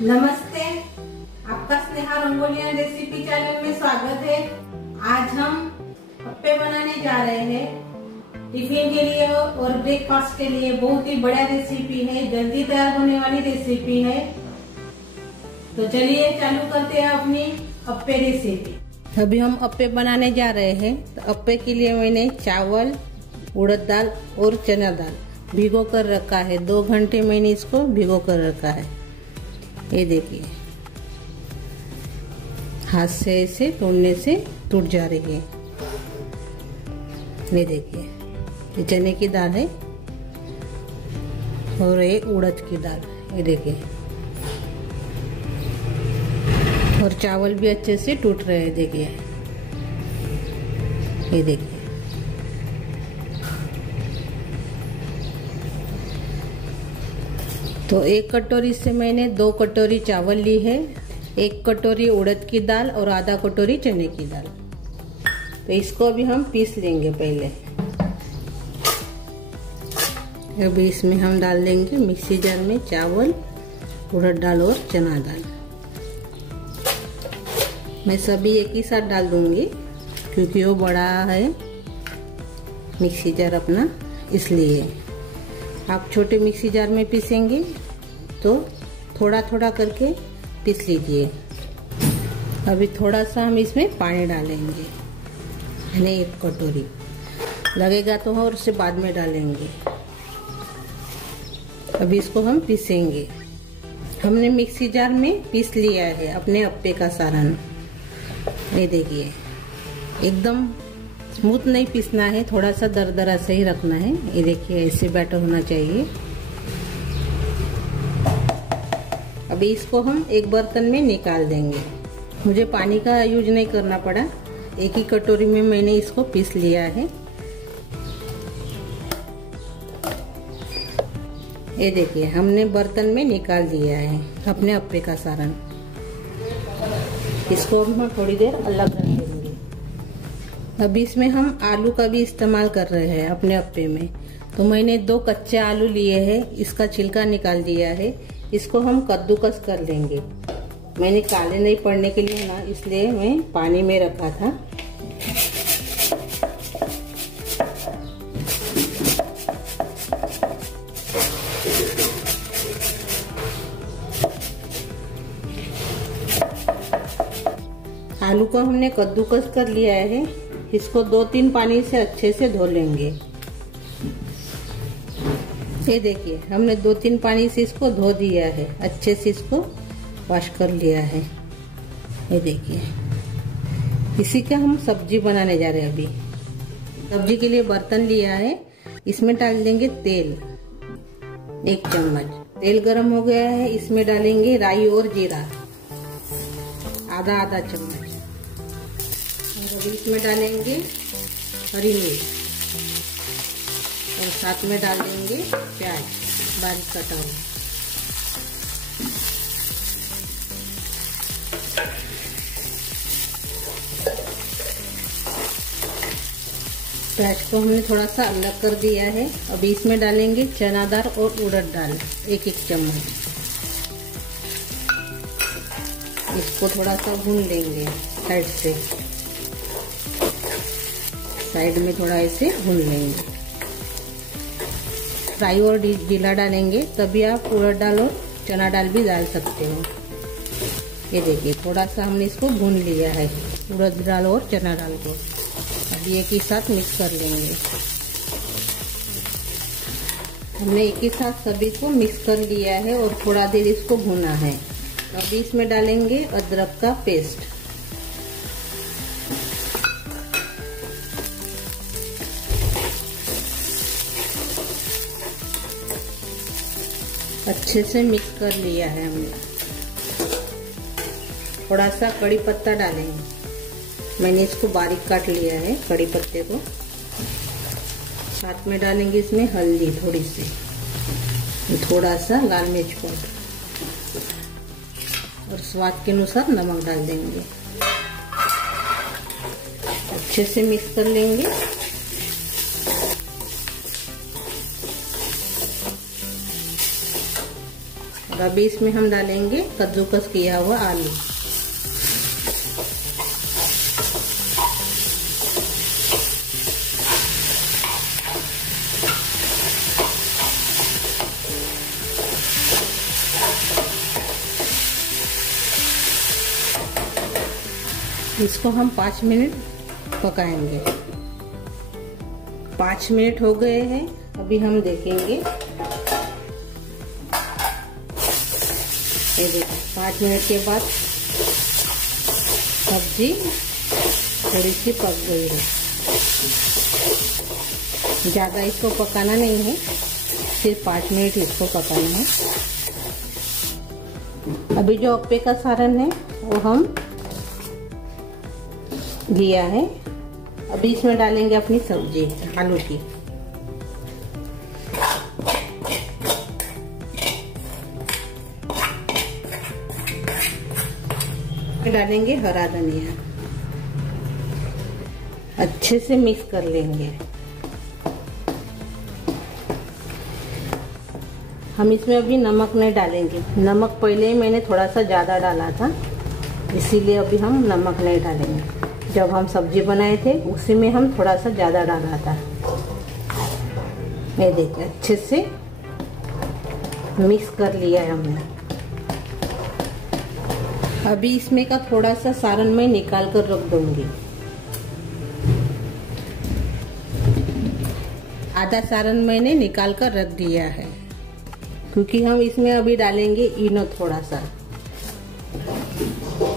नमस्ते, आपका Sneha रंगोलिया recipe channel में स्वागत है। आज हम अप्पे बनाने जा रहे हैं टिफिन के लिए और ब्रेकफास्ट के लिए। बहुत ही बढ़िया रेसिपी है, जल्दी तैयार होने वाली रेसिपी है। तो चलिए चालू करते हैं अपनी अप्पे रेसिपी। अभी हम अप्पे बनाने जा रहे हैं। तो अप्पे के लिए मैंने चावल, उड़द दाल और चना दाल भिगो कर रखा है। 2 घंटे मैंने इसको भिगो कर रखा है। ये देखिए, हाथ से ऐसे तोड़ने से टूट जा रही है। ये देखिए, ये चने की दाल है और ये उड़द की दाल। ये देखिए, और चावल भी अच्छे से टूट रहे हैं। देखिए, ये देखिए, तो 1 कटोरी से मैंने 2 कटोरी चावल ली है, 1 कटोरी उड़द की दाल और आधा कटोरी चने की दाल। तो इसको अभी हम पीस लेंगे पहले। अभी इसमें हम डाल देंगे मिक्सी जार में चावल, उड़द दाल और चना दाल। मैं सभी एक ही साथ डाल दूंगी क्योंकि वो बड़ा है मिक्सी जार अपना, इसलिए। आप छोटे मिक्सी जार में पीसेंगे तो थोड़ा थोड़ा करके पीस लीजिए। अभी थोड़ा सा हम इसमें पानी डालेंगे, यानी 1 कटोरी लगेगा तो और उससे बाद में डालेंगे। अभी इसको हम पीसेंगे। हमने मिक्सी जार में पीस लिया है अपने अप्पे का सारण। ये देखिए, एकदम स्मूथ नहीं पीसना है, थोड़ा सा दरदरा से ही रखना है। ये देखिए, ऐसे बैटर होना चाहिए। अभी इसको हम एक बर्तन में निकाल देंगे। मुझे पानी का यूज नहीं करना पड़ा, एक ही कटोरी में मैंने इसको पीस लिया है। ये देखिए, हमने बर्तन में निकाल दिया है अपने अप्पे का सारण। इसको हम थोड़ी देर अलग रख देंगे। अभी इसमें हम आलू का भी इस्तेमाल कर रहे हैं अपने अप्पे में। तो मैंने 2 कच्चे आलू लिए हैं, इसका छिलका निकाल दिया है। इसको हम कद्दूकस कर लेंगे। मैंने काले नहीं पड़ने के लिए ना, इसलिए मैं पानी में रखा था। आलू को हमने कद्दूकस कर लिया है। इसको 2-3 पानी से अच्छे से धो लेंगे। ये देखिए, हमने 2-3 पानी से इसको धो दिया है, अच्छे से इसको वॉश कर लिया है। ये देखिए, इसी का हम सब्जी बनाने जा रहे हैं। अभी सब्जी के लिए बर्तन लिया है, इसमें डाल देंगे तेल 1 चम्मच। तेल गरम हो गया है, इसमें डालेंगे राई और जीरा आधा चम्मच। अभी इसमें डालेंगे हरी मिर्च और साथ में डाल देंगे प्याज बारीक कटा हुआ। प्याज को हमने थोड़ा सा अलग कर दिया है। अभी इसमें डालेंगे चना दाल और उड़द दाल 1-1 चम्मच। इसको थोड़ा सा भून लेंगे साइड में थोड़ा ऐसे भून लेंगे। फ्राई और जीरा डालेंगे, तभी आप उड़द दाल और चना दाल भी डाल सकते हो। ये देखिए, थोड़ा सा हमने इसको भून लिया है, उड़द दाल और चना दाल को। अभी एक ही साथ मिक्स कर लेंगे। हमने एक ही साथ सभी को मिक्स कर लिया है और थोड़ा देर इसको भूना है। अभी इसमें डालेंगे अदरक का पेस्ट। अच्छे से मिक्स कर लिया है हमने। थोड़ा सा कड़ी पत्ता डालेंगे, मैंने इसको बारीक काट लिया है कड़ी पत्ते को। साथ में डालेंगे इसमें हल्दी थोड़ी सी, थोड़ा सा लाल मिर्च पाउडर और स्वाद के अनुसार नमक डाल देंगे। अच्छे से मिक्स कर लेंगे। अभी इसमें हम डालेंगे कद्दूकस किया हुआ आलू। इसको हम 5 मिनट पकाएंगे। 5 मिनट हो गए हैं। अभी हम देखेंगे, ये देखिए 5 मिनट के बाद सब्जी थोड़ी सी पक गई है। ज़्यादा इसको पकाना नहीं है, सिर्फ 5 मिनट इसको पकाना है। अभी जो अप्पे का सारण है वो हम लिया है। अभी इसमें डालेंगे अपनी सब्जी आलू की। डालेंगे हरा धनिया, अच्छे से मिक्स कर लेंगे। हम इसमें अभी नमक नहीं डालेंगे, नमक पहले ही मैंने थोड़ा सा ज़्यादा डाला था, इसीलिए अभी हम नमक नहीं डालेंगे। जब हम सब्जी बनाए थे उसी में हम थोड़ा सा ज़्यादा डाला था। ये देखिए अच्छे से मिक्स कर लिया है हमने। अभी इसमें का थोड़ा सा सारण मैं निकाल कर रख दूंगी। आधा सारण मैंने निकाल कर रख दिया है, क्योंकि हम इसमें अभी डालेंगे इनो।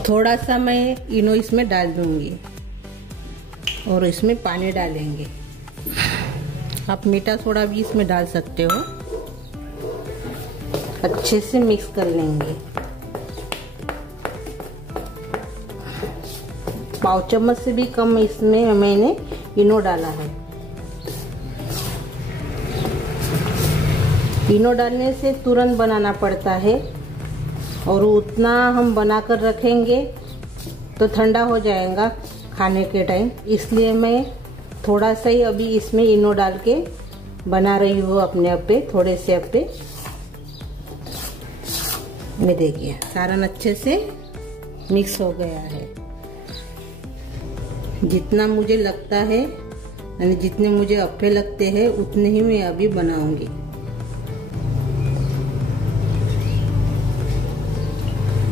थोड़ा सा मैं इनो इसमें डाल दूंगी और इसमें पानी डालेंगे। आप मीठा सोडा भी इसमें डाल सकते हो। अच्छे से मिक्स कर लेंगे। पाव चम्मच से भी कम इसमें मैंने इनो डाला है। इनो डालने से तुरंत बनाना पड़ता है और उतना हम बनाकर रखेंगे तो ठंडा हो जाएगा खाने के टाइम, इसलिए मैं थोड़ा सा ही अभी इसमें इनो डाल के बना रही हूँ अपने अप्पे, थोड़े से अप्पे। ये देखिए सारण अच्छे से मिक्स हो गया है। जितना मुझे लगता है यानी जितने मुझे अप्पे लगते हैं उतने ही मैं अभी बनाऊंगी।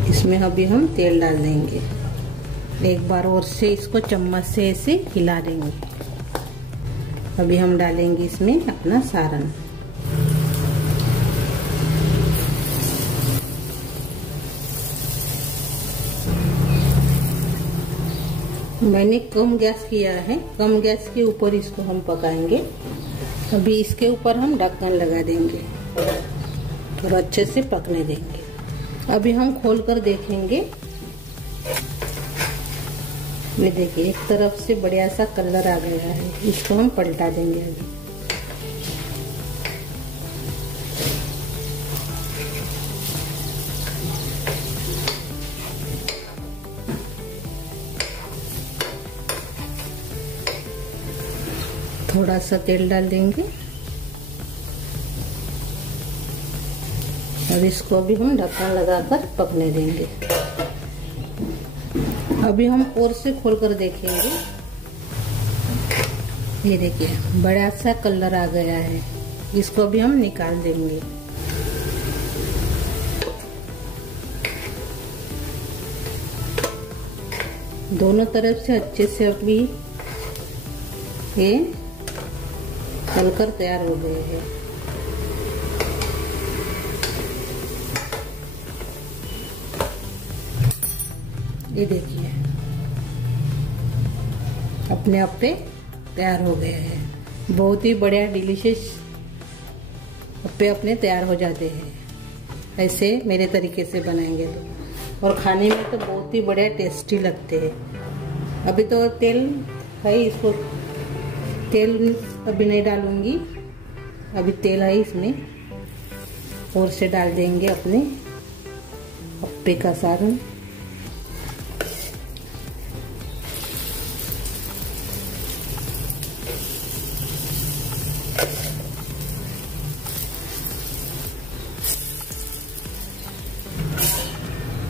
इसमें अभी हम तेल डाल देंगे। एक बार और से इसको चम्मच से ऐसे हिला देंगे। अभी हम डालेंगे इसमें अपना सारण। मैंने कम गैस किया है, कम गैस के ऊपर इसको हम पकाएंगे। अभी इसके ऊपर हम ढक्कन लगा देंगे और अच्छे से पकने देंगे। अभी हम खोल कर देखेंगे। ये देखिए एक तरफ से बढ़िया सा कलर आ गया है, इसको हम पलटा देंगे। अभी थोड़ा सा तेल डाल देंगे और इसको भी हम ढक्कन लगाकर पकने देंगे। अभी हम और से खोलकर देखेंगे। ये देखिए बड़ा सा कलर आ गया है, इसको भी हम निकाल देंगे। दोनों तरफ से अच्छे से अभी ये तलकर तैयार हो गए हैं। ये देखिए अपने आप पे तैयार हो गए हैं। बहुत ही बढ़िया डिलीशियस अप्पे अपने तैयार हो जाते हैं, ऐसे मेरे तरीके से बनाएंगे तो, और खाने में तो बहुत ही बढ़िया टेस्टी लगते हैं। अभी तो तेल है, इसको तेल अभी नहीं डालूंगी, अभी तेल है इसमें, और से डाल देंगे अपने अप्पे का सारण।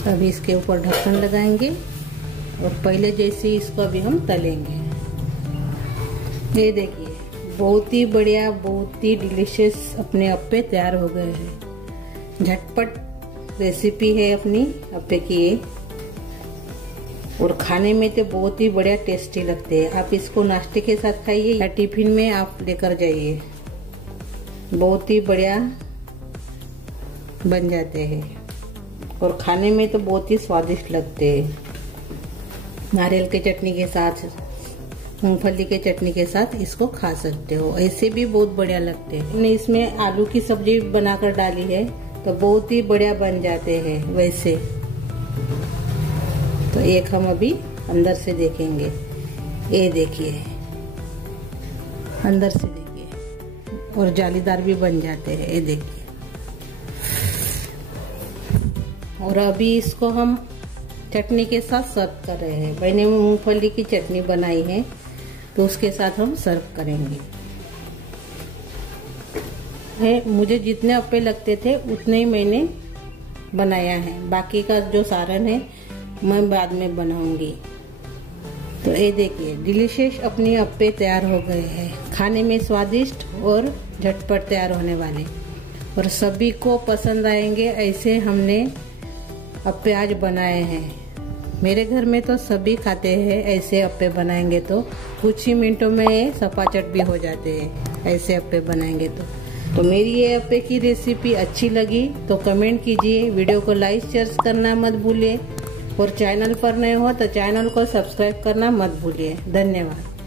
अभी इसके ऊपर ढक्कन लगाएंगे और पहले जैसे इसको अभी हम तलेंगे। ये देखिए बहुत ही बढ़िया, बहुत ही डिलीशियस अपने अप्पे तैयार हो गए हैं। झटपट रेसिपी है अपनी अप्पे की ये, और खाने में तो बहुत ही बढ़िया टेस्टी लगते हैं। आप इसको नाश्ते के साथ खाइए या टिफिन में आप लेकर जाइए, बहुत ही बढ़िया बन जाते हैं और खाने में तो बहुत ही स्वादिष्ट लगते हैं। नारियल के चटनी के साथ, मूंगफली के चटनी के साथ इसको खा सकते हो, ऐसे भी बहुत बढ़िया लगते हैं। हमने इसमें आलू की सब्जी बनाकर डाली है तो बहुत ही बढ़िया बन जाते हैं वैसे। तो एक हम अभी अंदर से देखेंगे। ये देखिए अंदर से देखिए, और जालीदार भी बन जाते हैं, ये देखिए। और अभी इसको हम चटनी के साथ सर्व कर रहे हैं। मैंने मूंगफली की चटनी बनाई है तो उसके साथ हम सर्व करेंगे। मुझे जितने अप्पे लगते थे उतने ही मैंने बनाया है, बाकी का जो सारण है मैं बाद में बनाऊंगी। तो ये देखिए डिलीशियस अपने अप्पे तैयार हो गए हैं, खाने में स्वादिष्ट और झटपट तैयार होने वाले, और सभी को पसंद आएंगे। ऐसे हमने अप्पे आज बनाए हैं। मेरे घर में तो सभी खाते हैं, ऐसे अप्पे बनाएंगे तो कुछ ही मिनटों में सपाचट भी हो जाते हैं ऐसे अप्पे बनाएंगे तो मेरी ये अप्पे की रेसिपी अच्छी लगी तो कमेंट कीजिए, वीडियो को लाइक शेयर करना मत भूलिए, और चैनल पर नए हो तो चैनल को सब्सक्राइब करना मत भूलिए। धन्यवाद।